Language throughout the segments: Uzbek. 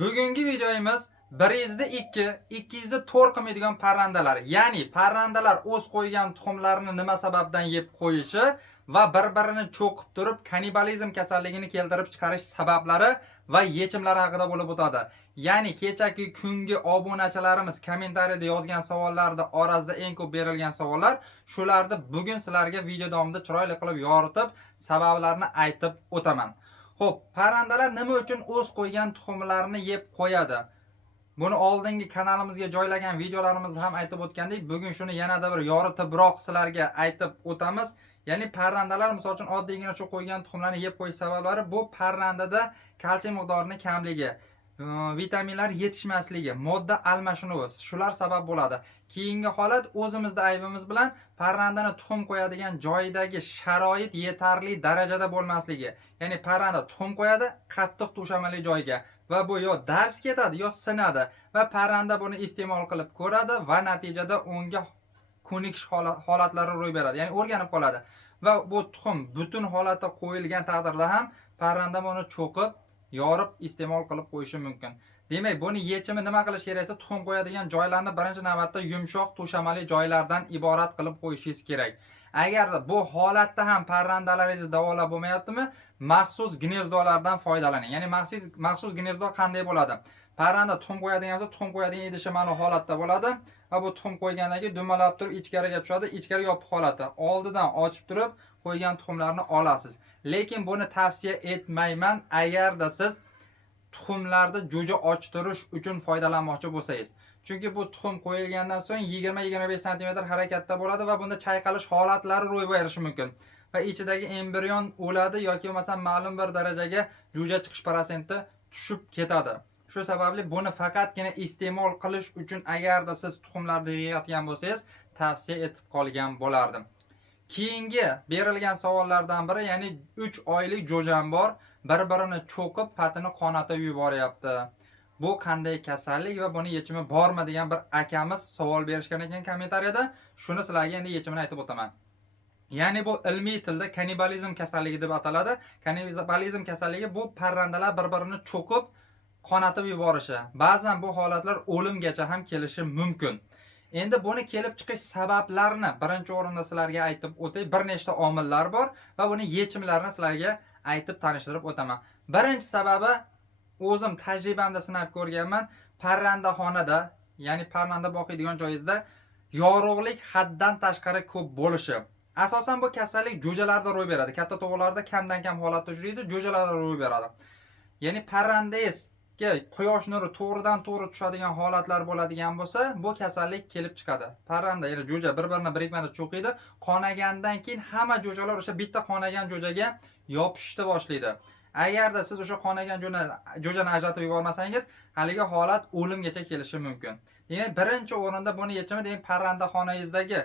Bugungi videomiz 102, 204 qilmaydigan parrandalar. Ya'ni parrandalar o'z qo'ygan tuxumlarini nima sababdan yeb qo'yishi va bir-birini cho'qib turib kannibalizm kasalligini keltirib chiqarish sabablari va yechimlari haqida bo'lib o'tadi. Ya'ni kechagi kungi obunachilarimiz kommentariyada yozgan savollarda orasida eng ko'p berilgan savollar, shularni bugun sizlarga video davomida chiroyli qilib yoritib, sabablarini aytib o'taman. Xo'p, parrandalar nima uchun o'z qo'ygan tuxumlarini yeb qo'yadi? Buni oldingi kanalimizga joylagan videolarimizda ham aytib o'tgandik. Bugun shuni yanada bir yoritibroq sizlarga aytib o'tamiz. Ya'ni parrandalar misol uchun oddiygina shu qo'ygan tuxumlarni yeb qo'yish sabablari bu parrandada kalsiy miqdorining kamligi, vitaminlar yetishmasligi, modda almashinuvi shular sabab bo'ladi. Keyingi holat o'zimizda aybimiz bilan parrandani tuxum qo'yadigan joydagi sharoit yetarli darajada bo'lmasligi. Ya'ni parranda tuxum qo'yadi qattiq to'shamali joyga va bu yo dars ketadi yo sinadi va parranda buni iste'mol qilib ko'radi va natijada unga ko'nikish holatlari ro'y beradi. Ya'ni o'rganib qoladi va bu tuxum butun holatda qo'yilgan taqdirda ham parranda buni cho'qib yorib iste'mol qilib qo'yishi mumkin. Demak, buni yechimi nima qilish kerak esa tuxum qo'yadigan joylarni birinchi navbatda yumshoq to'shamali joylardan iborat qilib qo'yishingiz kerak. Agarda bu holatda ham parrandalaringizni davolab bo'lmayaptimi, maxsus gnezdolardan foydalaning. Ya'ni maxsus gnezdo qanday bo'ladi? Parranda tuxum qo'yadigan bo'lsa, tuxum qo'yadigan idishi mana holatda bo'ladi va bu tuxum qo'ygandan keyin dumalab turib ichkariga tushadi, ichkari yopiq holatda. Oldidan ochib turib qo'ygan tuxumlarni olasiz. Lekin buni tavsiya etmayman agarda siz tuxumlarni jo'ja ochtirish uchun foydalanmoqchi bo'lsangiz. Chunki bu tuxum qo'yilgandan so'ng 20-25 sm harakatda bo'ladi va bunda chayqalish holatlari ro'y berishi mumkin. Va ichidagi embrion o'ladi yoki bo'lmasa ma'lum bir darajaga jo'ja chiqish prosenti tushib ketadi. Shu sababli buni faqatgina iste'mol qilish uchun agarda siz tuxumlarni yeyotgan bo'lsangiz, tavsiya etib qolgan bo'lardim. Keyingi berilgan savollardan biri, ya'ni 3 oylik jo'jam bor, bir-birini cho'qib patini qonatib yuboryapti. Bu qanday kasallik va buni yechimi bormi degan bir akamiz savol berishgan ekan kommentariyada. Shuni sizlarga endi yechimini aytib o'taman. Ya'ni bu ilmiy tilda kannibalizm kasalligi deb ataladi. Kannibalizm kasalligi bu parrandalar bir-birini cho'qib qonatib yuborishi. Ba'zan bu holatlar o'limgacha ham kelishi mumkin. Endi buni kelib chiqish sabablarini birinchi o'rinda sizlarga aytib o'tay. Bir nechta omillar bor va buni yechimlarini sizlarga aytib tanishtirib o'taman. Birinchi sababi o'zim tajribamda sinab ko'rganman. Parrandaxonada, ya'ni parranda boqiydigan joyingizda yorug'lik haddan tashqari ko'p bo'lishi. Asosan bu kasallik jo'jalarda ro'y beradi. Katta to'g'onlarda kamdan kam holatda uchraydi, jo'jalarda ro'y beradi. Ya'ni parrandangiz quyosh nuri to'g'ridan to'g'ri tushadigan holatlar bo'ladigan bo'lsa, bu kasallik kelib chiqadi. Parranda, ya'ni jo'ja bir-birini birikmada cho'qiydi. Qonagandan keyin hamma jo'jalar o'sha bitta qonagan jo'jaga yopishishni boshlaydi. Agarda siz o'sha qonagan jo'jani ajratib yubormasangiz, haligi holat o'limgacha kelishi mumkin. Demak, birinchi o'rinda buni yechimi, demak, parrandaxonangizdagi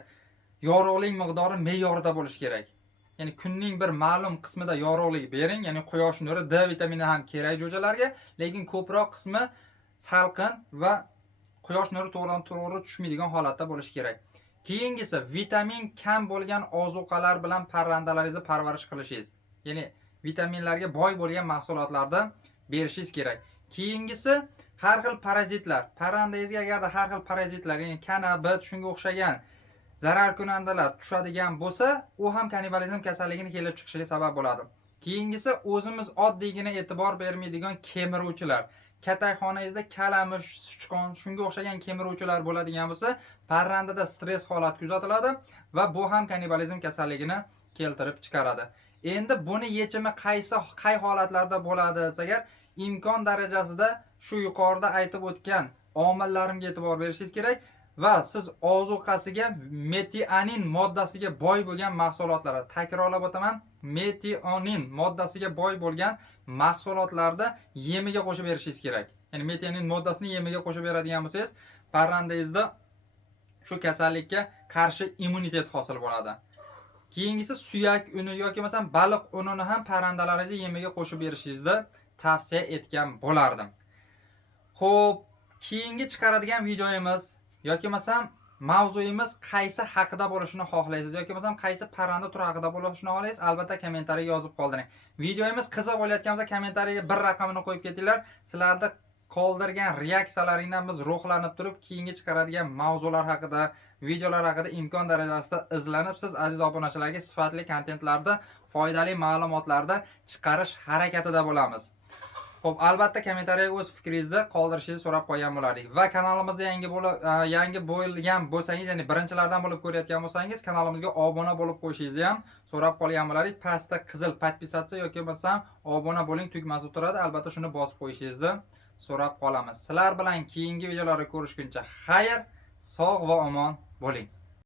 yorug'lik miqdori me'yorida bo'lishi kerak. Ya'ni kunning bir ma'lum qismida yorug'lik bering, ya'ni quyosh nuri, D vitamini ham kerak jo'jalarga, lekin ko'proq qismi salqin va quyosh nuri to'g'ridan to'g'ri tushmaydigan holatda bo'lishi kerak. Keyingisi vitamin kam bo'lgan ozuqalar bilan parrandalaringizni parvarish qilishingiz. Ya'ni vitaminlarga boy bo'lgan mahsulotlarni berishingiz kerak. Keyingisi har xil parazitlar. Parrandangizga agarda har xil parazitlar, ya'ni kana, bit, shunga o'xshagan zararkunandalar tushadigan bo'lsa, u ham kannibalizm kasalligini kelib chiqishiga sabab bo'ladi. Keyingisi o'zimiz oddiygina e'tibor bermaydigan kemiruvchilar. Katakxonangizda kalamush, sichqon, shunga o'xshagan kemiruvchilar bo'ladigan bo'lsa, parrandada stress holati kuzatiladi va bu ham kannibalizm kasalligini keltirib chiqaradi. Endi buni yechimi qay holatlarda bo'ladi desak, imkon darajasida shu yuqorida aytib o'tgan omillarimga e'tibor berishingiz kerak. Va siz ozuqasiga metionin moddasiga boy bo'lgan mahsulotlar, takrorlab o'taman, metionin moddasiga boy bo'lgan mahsulotlarni yemiga qo'shib berishingiz kerak. Ya'ni metionin moddasini yemiga qo'shib beradigan bo'lsangiz, parrandangizda shu kasallikka qarshi immunitet hosil bo'ladi. Keyingisi suyak uni yoki masalan baliq unini ham parrandalaringizni yemiga qo'shib berishingizni tavsiya etgan bo'lardim. Xo'p, keyingi chiqaradigan videomiz yoki masalan mavzuyimiz qaysi haqida bo'lishini xohlaysiz yoki masalan qaysi parranda turi haqida bo'lishini xohlaysiz, albatta kommentariyaga yozib qoldiring. Videomiz qiziq bo'layotgan bo'lsa kommentariyaga bir raqamini qo'yib ketinglar. Sizlarni qoldirgan reaksiyalaringdan biz ruhlanib turib, keyingi chiqaradigan mavzular haqida, videolar haqida imkon darajasida izlanib, siz aziz obunachilarga sifatli kontentlarda, foydali ma'lumotlarda chiqarish harakatida bo'lamiz. Xo'p, albatta kommentariyaga o'z fikringizni qoldirishingizni so'rab qolgan bo'lardik. Va kanalimizda yangi bo'lgan bo'lsangiz, ya'ni birinchilardan bo'lib ko'rayotgan bo'lsangiz, kanalimizga obuna bo'lib qo'yishingizni ham so'rab qolgan bo'lardik. Pastda qizil podpisatsiya yoki bo'lmasam obuna bo'ling tugmasi turadi. Albatta shuni bosib qo'yishingizni so'rab qolamiz. Sizlar bilan keyingi videolarda ko'rishguncha xayr, sog' va omon bo'ling.